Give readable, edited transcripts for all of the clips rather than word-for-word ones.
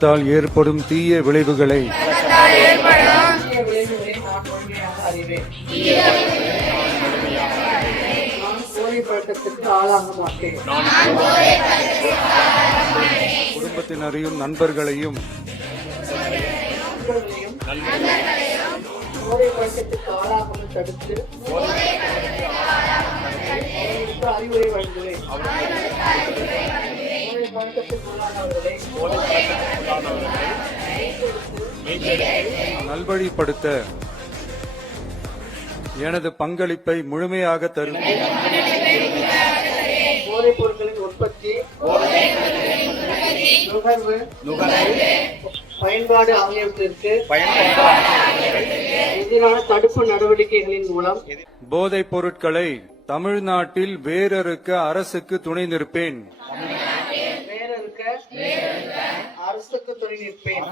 ஏற்படும் தீய விளைவுகளை குடும்பத்தினரையும் நண்பர்களையும் தடுத்து அறிவுரை வழங்குவேன். நல்வழிப்படுத்த எனது பங்களிப்பை முழுமையாக தருவேன். போதைப் பொருட்களின் உற்பத்தி, நுகர்வு, பயன்பாடு ஆகியவற்றிற்கு எதிரான தடுப்பு நடவடிக்கைகளின் மூலம் போதைப் பொருட்களை தமிழ்நாட்டில் வேரறுக்க அரசுக்கு துணை நிற்பேன். அரசுக்கு துணை நிற்பேன்.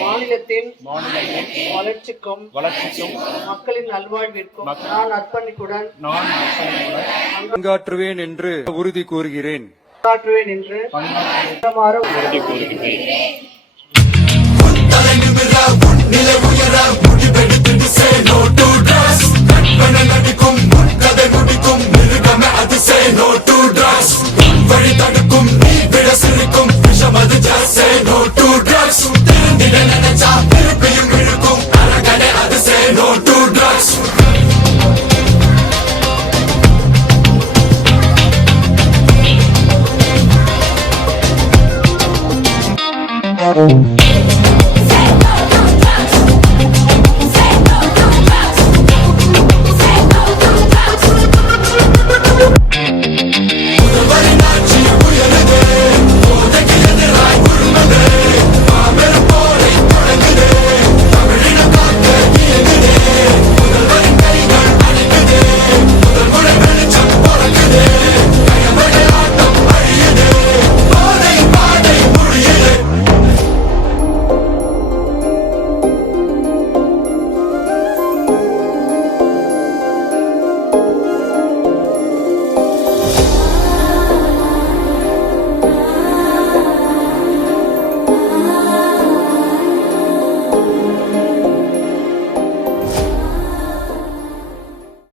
மாநிலத்தின் வளர்ச்சிக்கும் மக்களின் நல்வாழ்விற்கும் நான் அர்ப்பணிப்புடன் பங்காற்றுவேன் என்று உறுதி கூறுகிறேன். Oh